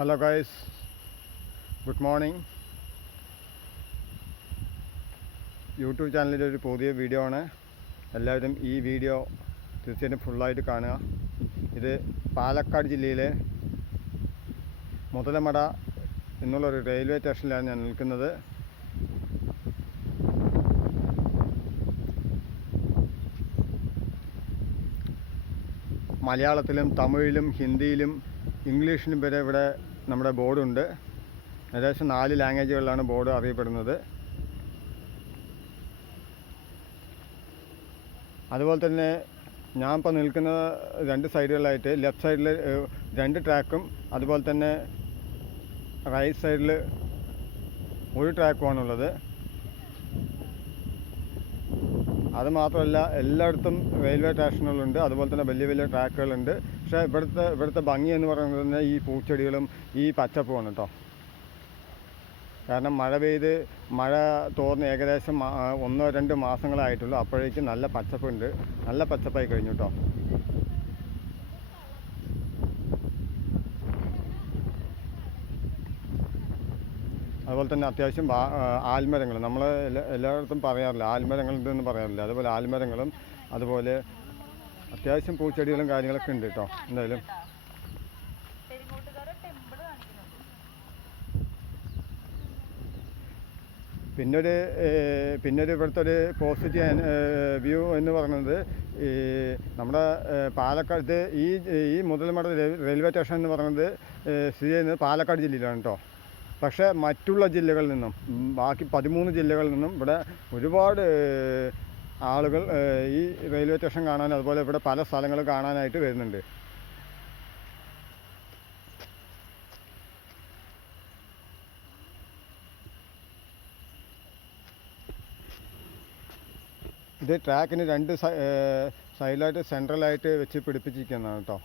Hello guys, good morning. YouTube ചാനലിൻ്റെ ഒരു പുതിയ വീഡിയോ ആണ്. എല്ലാവരും ഈ വീഡിയോ തീർച്ചയായിട്ടും ഫുള്ളായിട്ട് കാണുക. ഇത് പാലക്കാട് ജില്ലയിലെ മുതലമട എന്നുള്ളൊരു റെയിൽവേ സ്റ്റേഷനിലാണ് ഞാൻ നിൽക്കുന്നത്. മലയാളത്തിലും തമിഴിലും ഹിന്ദിയിലും ഇംഗ്ലീഷിലും വരെ ഇവിടെ നമ്മുടെ ബോർഡുണ്ട്. ഏകദേശം 4 ലാംഗ്വേജുകളിലാണ് ബോർഡ് അറിയപ്പെടുന്നത്. അതുപോലെ തന്നെ ഞാൻ ഇപ്പോൾ നിൽക്കുന്ന 2 സൈഡുകളിലായിട്ട് ലെഫ്റ്റ് സൈഡിൽ 2 ട്രാക്കും അതുപോലെ തന്നെ റൈറ്റ് സൈഡിൽ 1 ട്രാക്കുമാണുള്ളത്. അതുമാത്രമല്ല, എല്ലായിടത്തും റെയിൽവേ സ്റ്റേഷനുകളുണ്ട്, അതുപോലെ തന്നെ വലിയ വലിയ ട്രാക്കുകളുണ്ട്. പക്ഷേ ഇവിടുത്തെ ഭംഗി എന്ന് പറയുന്നത് തന്നെ ഈ പൂച്ചെടികളും ഈ പച്ചപ്പുമാണ് കേട്ടോ. കാരണം മഴ തോർന്ന് ഏകദേശം 1-2 മാസങ്ങളായിട്ടുള്ളൂ. അപ്പോഴേക്കും നല്ല പച്ചപ്പുണ്ട്, നല്ല പച്ചപ്പായി കഴിഞ്ഞു കേട്ടോ. അതുപോലെ തന്നെ അത്യാവശ്യം ആൽമരങ്ങൾ, നമ്മൾ എല്ലായിടത്തും പറയാറില്ല, ആൽമരങ്ങളുണ്ടെന്ന് പറയാറില്ല. അതുപോലെ ആൽമരങ്ങളും അതുപോലെ അത്യാവശ്യം പൂച്ചെടികളും കാര്യങ്ങളൊക്കെ ഉണ്ട് കേട്ടോ. എന്തായാലും പിന്നൊരു ഇവിടുത്തെ ഒരു പോസിറ്റീവ് വ്യൂ എന്ന് പറയുന്നത് നമ്മുടെ പാലക്കാട് ഈ മുതലമട റെയിൽവേ സ്റ്റേഷൻ എന്ന് പറയുന്നത് സ്ഥിതി ചെയ്യുന്നത് പാലക്കാട് ജില്ലയിലാണ് കേട്ടോ. പക്ഷേ മറ്റുള്ള ജില്ലകളിൽ നിന്നും, ബാക്കി 13 ജില്ലകളിൽ നിന്നും ഇവിടെ ഒരുപാട് ആളുകൾ ഈ റെയിൽവേ സ്റ്റേഷൻ കാണാൻ, അതുപോലെ ഇവിടെ പല സ്ഥലങ്ങൾ കാണാനായിട്ട് വരുന്നുണ്ട്. ഇത് ട്രാക്കിന് 2 സൈഡിലായിട്ട് സെൻട്രലായിട്ട് വെച്ച് പിടിപ്പിച്ചിരിക്കുന്നതാണ് കേട്ടോ.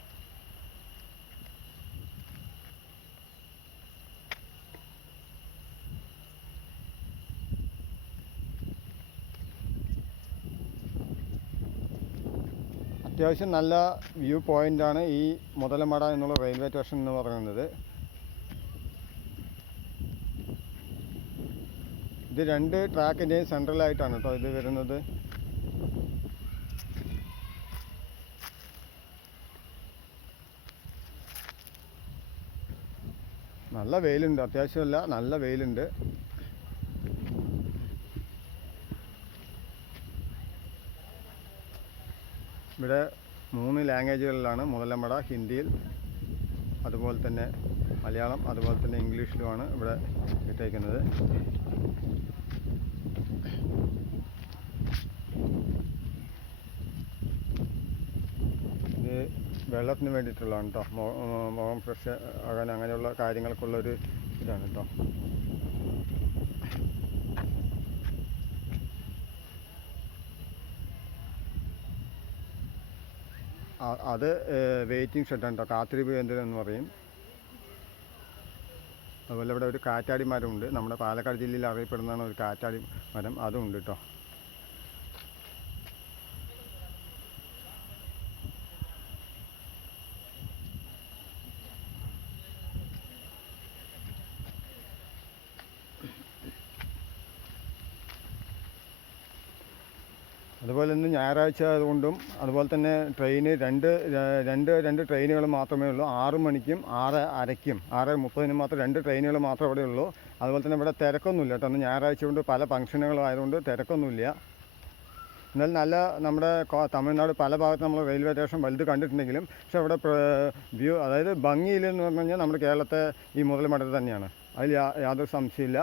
അത്യാവശ്യം നല്ല വ്യൂ പോയിൻ്റാണ് ഈ മുതലമട എന്നുള്ള റെയിൽവേ സ്റ്റേഷൻ എന്ന് പറയുന്നത്. ഇത് 2 ട്രാക്കിൻ്റെയും സെൻട്രലായിട്ടാണ് കേട്ടോ ഇത് വരുന്നത്. നല്ല വെയിലുണ്ട്, അത്യാവശ്യമല്ല, നല്ല വെയിലുണ്ട്. ഇവിടെ 3 ലാംഗ്വേജുകളിലാണ് മുതലമട. ഹിന്ദിയിൽ, അതുപോലെ തന്നെ മലയാളം, അതുപോലെ തന്നെ ഇംഗ്ലീഷിലുമാണ് ഇവിടെ ഇട്ടേക്കുന്നത്. ഇത് വെള്ളത്തിന് വേണ്ടിയിട്ടുള്ളതാണ് കേട്ടോ. മുഖം ഫ്രഷ് ആകാൻ അങ്ങനെയുള്ള കാര്യങ്ങൾക്കുള്ളൊരു ഇതാണ് കേട്ടോ. അത് വെയിറ്റിംഗ് ഷെഡാണ് കേട്ടോ, കാത്തിരിപ്പ് കേന്ദ്രം എന്ന് പറയും. അതുപോലെ ഇവിടെ ഒരു കാറ്റാടി മരമുണ്ട്, നമ്മുടെ പാലക്കാട് ജില്ലയിൽ അറിയപ്പെടുന്നതാണ് ഒരു കാറ്റാടി മരം, അതും ഉണ്ട് കേട്ടോ. അതുപോലെ തന്നെ ഞായറാഴ്ച ആയതുകൊണ്ടും, അതുപോലെ തന്നെ ട്രെയിന് രണ്ട് ട്രെയിനുകൾ മാത്രമേ ഉള്ളൂ. 6 മണിക്കും 6:30ക്കും 6:30 മാത്രം 2 ട്രെയിനുകൾ മാത്രമേ ഇവിടെ ഉള്ളൂ. അതുപോലെ തന്നെ ഇവിടെ തിരക്കൊന്നുമില്ല കേട്ടോ. അന്ന് ഞായറാഴ്ച കൊണ്ട് പല ഫംഗ്ഷനുകളായതുകൊണ്ട് തിരക്കൊന്നുമില്ല. എന്നാലും നല്ല നമ്മുടെ തമിഴ്നാട് പല ഭാഗത്ത് നമ്മൾ റെയിൽവേ സ്റ്റേഷൻ വലുത് കണ്ടിട്ടുണ്ടെങ്കിലും, പക്ഷേ ഇവിടെ വ്യൂ, അതായത് ഭംഗിയിലെന്ന് പറഞ്ഞു കഴിഞ്ഞാൽ നമ്മുടെ കേരളത്തെ ഈ മുതലമട തന്നെയാണ്, അതിൽ യാതൊരു സംശയമില്ല.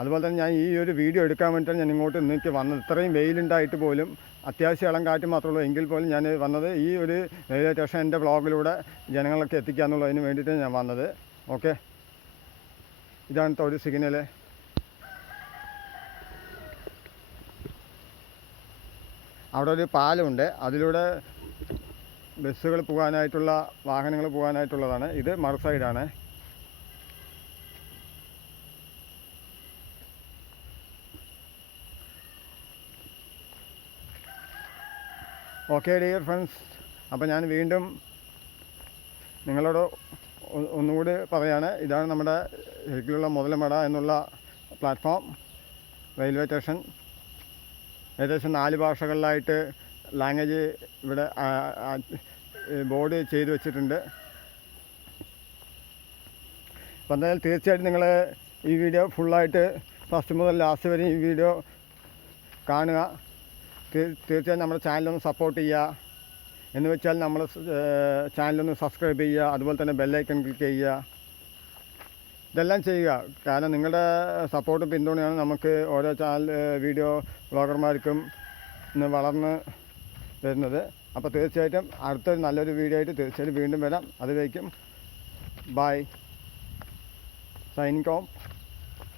അതുപോലെ തന്നെ ഞാൻ ഈ ഒരു വീഡിയോ എടുക്കാൻ വേണ്ടിയിട്ടാണ് ഞാൻ ഇങ്ങോട്ട് ഇന്നേക്ക് വന്നത്. ഇത്രയും വെയിലുണ്ടായിട്ട് പോലും, അത്യാവശ്യം ഇളം കാറ്റ് മാത്രമേ ഉള്ളൂ എങ്കിൽ പോലും ഞാൻ വന്നത് ഈ ഒരു റെയിൽവേ സ്റ്റേഷൻ എൻ്റെ വ്ളോഗിലൂടെ ജനങ്ങളൊക്കെ എത്തിക്കാന്നുള്ളതിന് വേണ്ടിയിട്ടാണ് ഞാൻ വന്നത്. ഓക്കെ, ഇതാണ് ഒരു സിഗ്നൽ. അവിടെ ഒരു പാലമുണ്ട്, അതിലൂടെ ബസ്സുകൾ പോകാനായിട്ടുള്ള, വാഹനങ്ങൾ പോകാനായിട്ടുള്ളതാണ്. ഇത് മറു സൈഡാണ്. ഓക്കെ ഡിയർ ഫ്രണ്ട്സ്, അപ്പോൾ ഞാൻ വീണ്ടും നിങ്ങളോട് ഒന്നുകൂടി പറയാണ്, ഇതാണ് നമ്മുടെ ശരിക്കുള്ള മുതലമട എന്നുള്ള പ്ലാറ്റ്ഫോം റെയിൽവേ സ്റ്റേഷൻ. ഏകദേശം 4 ഭാഷകളിലായിട്ട് ലാംഗ്വേജ് ഇവിടെ ബോർഡ് ചെയ്ത് വെച്ചിട്ടുണ്ട്. അപ്പം എന്തായാലും തീർച്ചയായിട്ടും നിങ്ങൾ ഈ വീഡിയോ ഫുള്ളായിട്ട് ഫസ്റ്റ് മുതൽ ലാസ്റ്റ് വരെ ഈ വീഡിയോ കാണുക. തീർച്ചയായും നമ്മുടെ ചാനലൊന്ന് സപ്പോർട്ട് ചെയ്യുക. എന്ന് വെച്ചാൽ നമ്മൾ ചാനലൊന്ന് സബ്സ്ക്രൈബ് ചെയ്യുക, അതുപോലെ തന്നെ ബെല്ലൈക്കൺ ക്ലിക്ക് ചെയ്യുക. ഇതെല്ലാം ചെയ്യുക. കാരണം നിങ്ങളുടെ സപ്പോർട്ടും പിന്തുണയാണ് നമുക്ക് ഓരോ വീഡിയോ വ്ളോഗർമാർക്കും ഇന്ന് വളർന്ന് വരുന്നത്. അപ്പോൾ തീർച്ചയായിട്ടും അടുത്തൊരു നല്ലൊരു വീഡിയോ ആയിട്ട് തീർച്ചയായിട്ടും വീണ്ടും വരാം. അതിലേക്കും ബൈ, സൈനിങ് ഓഫ്,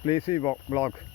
പ്ലീസ് ഈ വ്ളോഗ്.